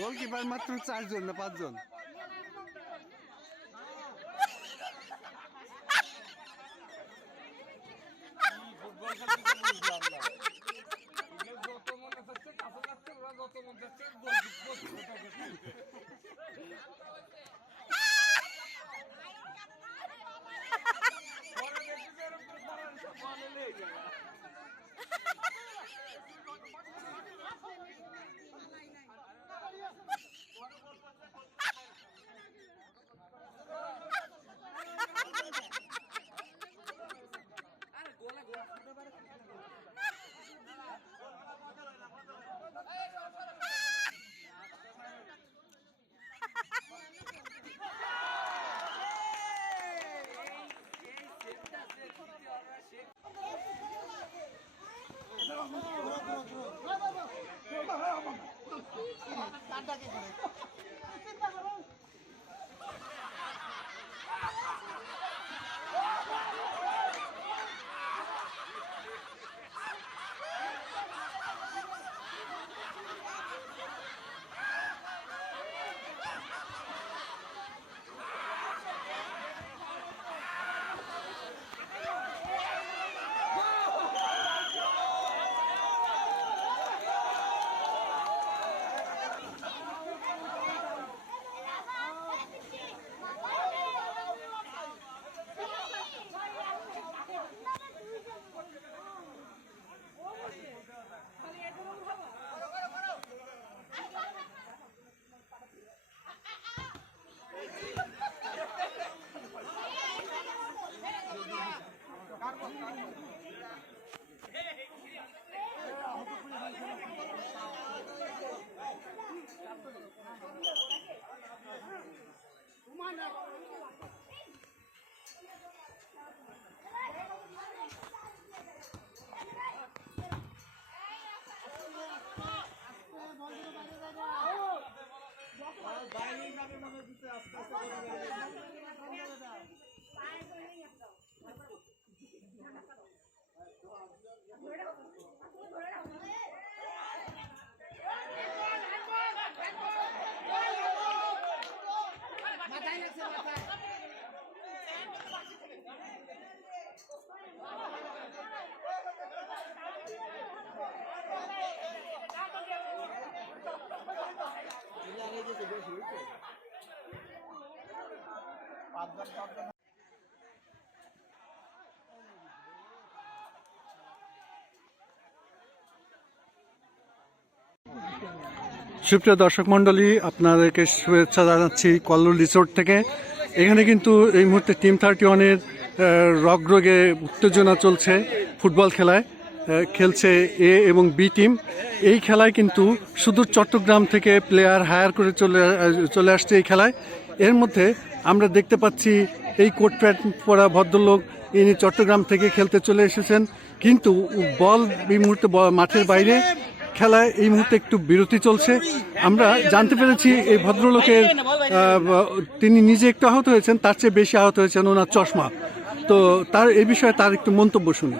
Goalkeeper মাত্র 4 জন না 5 জন। সুপ্রিয় দর্শক মন্ডলী, আপনাদেরকে শুভেচ্ছা জানাচ্ছি কল্লোল রিসোর্ট থেকে। এখানে কিন্তু এই মুহূর্তে টিম 31-এর রগরগে উত্তেজনা চলছে। ফুটবল খেলায় খেলছে এ এবং বি টিম। এই খেলায় কিন্তু সুদূর চট্টগ্রাম থেকে প্লেয়ার হায়ার করে চলে আসছে এই খেলায়। এর মধ্যে আমরা দেখতে পাচ্ছি এই কোট প্যান্ট পরা ভদ্রলোক, ইনি চট্টগ্রাম থেকে খেলতে চলে এসেছেন, কিন্তু বল এই মুহূর্তে মাঠের বাইরে। খেলায় এই মুহূর্তে একটু বিরতি চলছে। আমরা জানতে পেরেছি এই ভদ্রলোকের তিনি নিজে একটু আহত হয়েছেন, তার চেয়ে বেশি আহত হয়েছেন ওনার চশমা। তো তার এই বিষয়ে তার একটু মন্তব্য শুনি।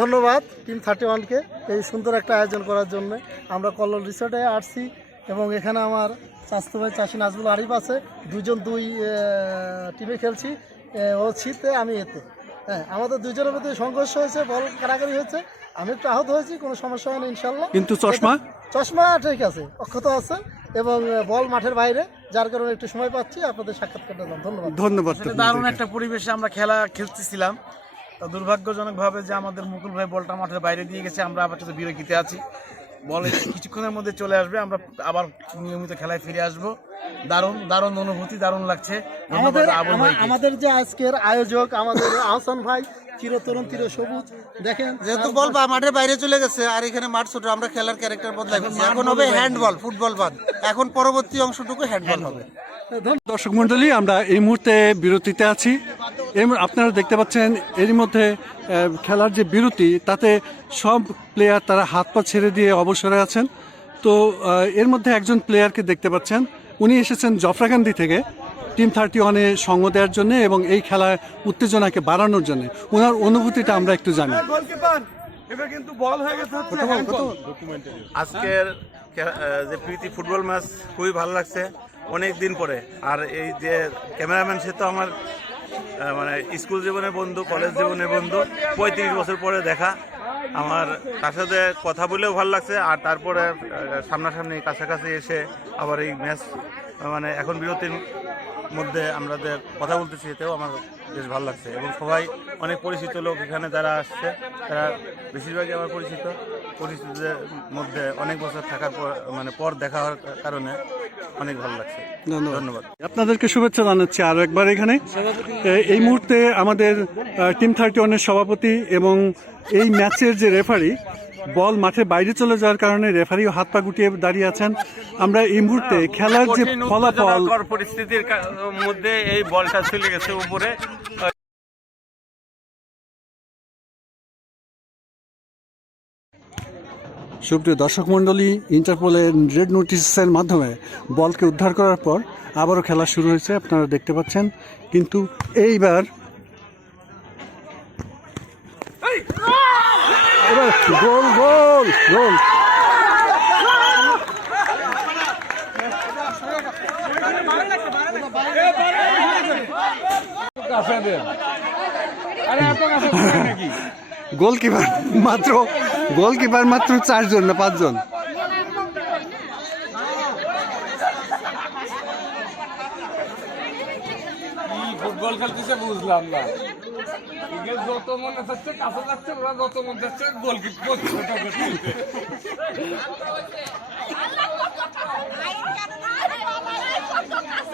ধন্যবাদ টিম 31কে এই সুন্দর একটা আয়োজন করার জন্য। আমরা কল্লোল রিসোর্টে আসছি এবং এখানে আমার স্বাস্থ্য ভাই চাষি নাজবুল আরিফ আছে। দুজন দুই টিমে খেলছি, ও শীতে আমি এতে। হ্যাঁ, আমাদের দুজনের মধ্যে সংঘর্ষ হয়েছে, বল কারাকারি হয়েছে। আমি একটু আহত হয়েছি, কোনো সমস্যা হয়নি ইনশাল্লাহ। কিন্তু চশমা ঠিক আছে, অক্ষত আছে এবং বল মাঠের বাইরে, যার কারণে একটু সময় পাচ্ছি আপনাদের সাক্ষাৎকার জন্য। ধন্যবাদ। দারুণ একটা পরিবেশে আমরা খেলা খেলতেছিলাম। দুর্ভাগ্যজনকভাবে যে আমাদের মুকুল ভাই বলটা মাঠের বাইরে দিয়ে গেছে। আমরা আবার বিরতিতে আছি, বলে কিছুক্ষণের মধ্যে চলে আসবে, আমরা আবার নিয়মিত খেলায় ফিরে আসবো। দারুণ অনুভূতি, দারুণ লাগছে। আমাদের যে আজকের আয়োজক আমাদের আহসান ভাই, চিরতরুণ চির সবুজ, দেখেন যেহেতু বল মাঠের বাইরে চলে গেছে আর এখানে মাঠ ছোট, আমরা খেলার ক্যারেক্টার বদলাই ফেলছি। এখন হবে হ্যান্ডবল, ফুটবল বাদ। এখন পরবর্তী অংশটুকু হ্যান্ডবল হবে। দর্শক মন্ডলী, আমরা এই মুহূর্তে বিরতিতে আছি। আপনারা দেখতে পাচ্ছেন এরই মধ্যে খেলার যে বিরতি, তাতে সব প্লেয়ার তারা হাত পা ছেড়ে দিয়ে অবসরে আছেন। তো এর মধ্যে একজন প্লেয়ারকে দেখতে পাচ্ছেন, উনি এসেছেন জফরাকান্দি থেকে টিম 31-এ সঙ্গ দেওয়ার জন্য এবং এই খেলায় উত্তেজনাকে বাড়ানোর জন্য। ওনার অনুভূতিটা আমরা একটু জানি। আজকের যে প্রীতি ফুটবল ম্যাচ খুবই ভালো লাগছে অনেক দিন পরে। আর এই যে ক্যামেরাম্যান, সে তো আমার মানে স্কুল জীবনের বন্ধু, কলেজ জীবনের বন্ধু, 35 বছর পরে দেখা। আমার তার সাথে কথা বলেও ভালো লাগছে। আর তারপরে সামনাসামনি কাছাকাছি এসে আবার এই ম্যাচ মানে এখন বিরতির মধ্যে আমাদের কথা বলতেছি, এতেও আমার বেশ ভালো লাগছে। এবং অনেক পরিচিত লোক এখানে যারা আসছে, তারা বেশিরভাগই আমার পরিচিতদের মধ্যে অনেক বছর থাকার পর দেখা হওয়ার কারণে অনেক ভালো লাগছে। ধন্যবাদ। আপনাদেরকে শুভেচ্ছা জানাচ্ছি আরও একবার। এখানে এই মুহূর্তে আমাদের টিম 31-এর সভাপতি এবং এই ম্যাচের যে রেফারি, বল মাঠের বাইরে চলে যাওয়ার কারণে রেফারিও হাত পা গুটিয়ে দাঁড়িয়ে আছেন। আমরা এই মুহূর্তে খেলার যে ফলাফল, পরিস্থিতির মধ্যে এই বলটা চলে গেছে উপরে। সুপ্রিয় দর্শক মণ্ডলী, ইন্টারপোলের রেড নোটিসের মাধ্যমে বলকে উদ্ধার করার পর আবারও খেলা শুরু হয়েছে, আপনারা দেখতে পাচ্ছেন। কিন্তু এইবার গোল গোল গোল। গোলকিপার মাত্র 4 জন না 5 জন। ফুটবল খেলতেছে বুঝলাম না। যত মনে হচ্ছে কাছে যাচ্ছে, ওরা যত মনে যাচ্ছে গোলকিপার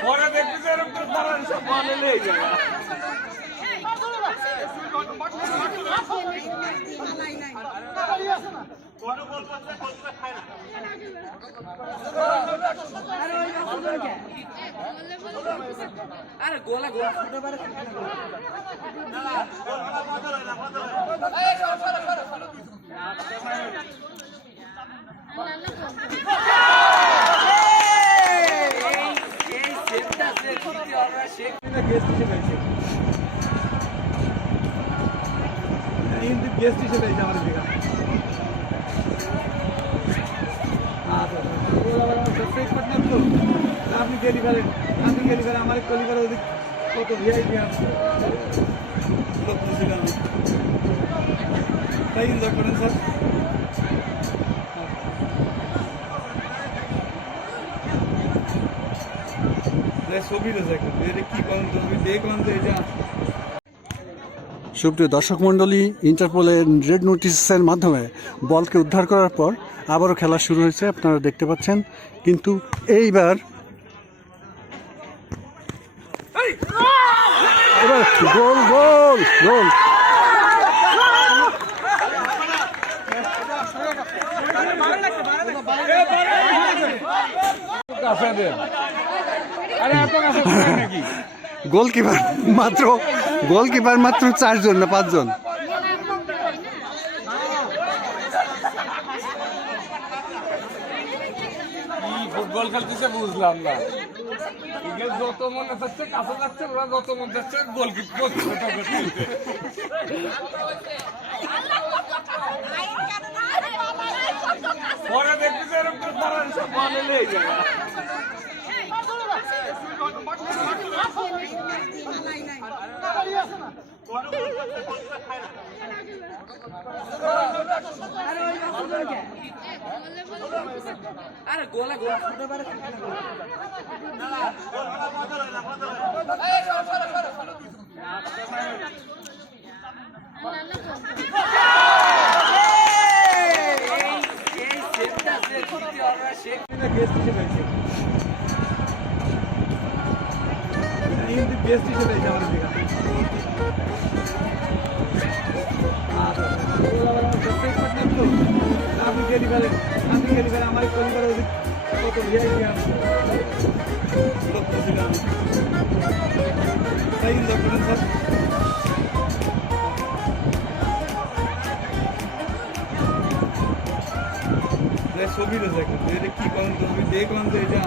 পরে দেখতেছে এরকম দাঁড়ান সব বলে লেগে যায়। আরে গোলা গোলা ফুটে পারে আপনি গেলি পারেন, আমার কলিবার ওদিক কত ভিআইপি আছে তাই এনজয় করেন স্যার। ছবি রয়েছে এটা কি করেন, তুমি দেখলাম যে এটা। সুপ্রিয় দর্শক মণ্ডলী, ইন্টারপোলের রেড নোটিসের মাধ্যমে বলকে উদ্ধার করার পর আবারও খেলা শুরু হয়েছে, আপনারা দেখতে পাচ্ছেন। কিন্তু এইবার গোল গোল গোল। গোলকিপার মাত্র 4 জন না 5 জন। ফুটবল খেলতেছে বুঝলাম না। যত মনে হচ্ছে কাছে যাচ্ছে, ওরা যত মনে যাচ্ছে গোলকিপার পরে দেখতেছে এরকম দাঁড়ান সব বলে লেগে যায়। আরে গোলা গোলা ফুটে পারে আপনি গেলি পারেন, আমার কলিবার ওদিক কত ভিআইপি আছে তাই এনজয় করেন স্যার। ছবি গভীর আছে, এটা কি করেন তুমি দেখলাম যে এটা